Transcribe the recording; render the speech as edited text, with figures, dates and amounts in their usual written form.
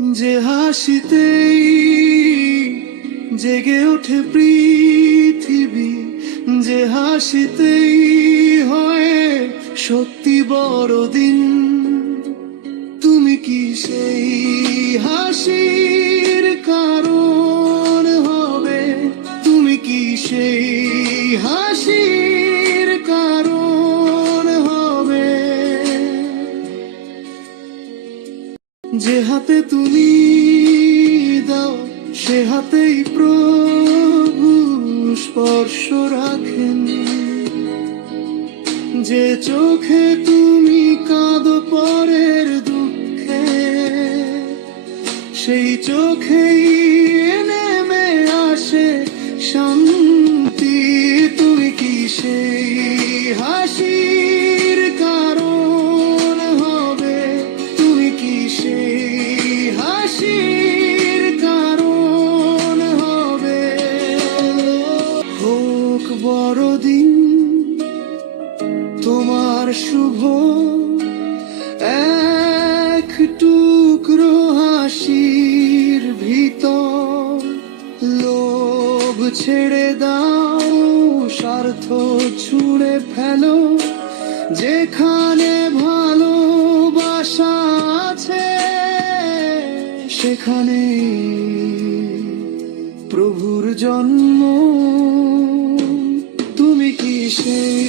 যে হাসিতেই জেগে ওঠে পৃথিবী, যে হাসিতেই হয় সত্যি বড়দিন। তুমি কি সেই হাসির কারণ হবে? তুমি কি সেই হাসির কারণ হবে? যে হাতে তুমি দাও সে হাতেই প্রভু স্পর্শ রাখেন। যে চোখে তুমি কাঁদো পরের দুঃখে, সেই চোখেই নেমে আসে শান্তি। তুমি কি সেই হাসির কারণ হবে? তুমি কি সেই হাসির কারণ হবে? হোক বড়দিন তোমার শুভ, এক টুকরো হাসির ভিতর লোভ ছেড়ে দাও, স্বার্থ ছুঁড়ে ফেলো। যেখানে ভালোবাসা আছে সেখানে প্রভুর জন্ম। তুমি কি সেই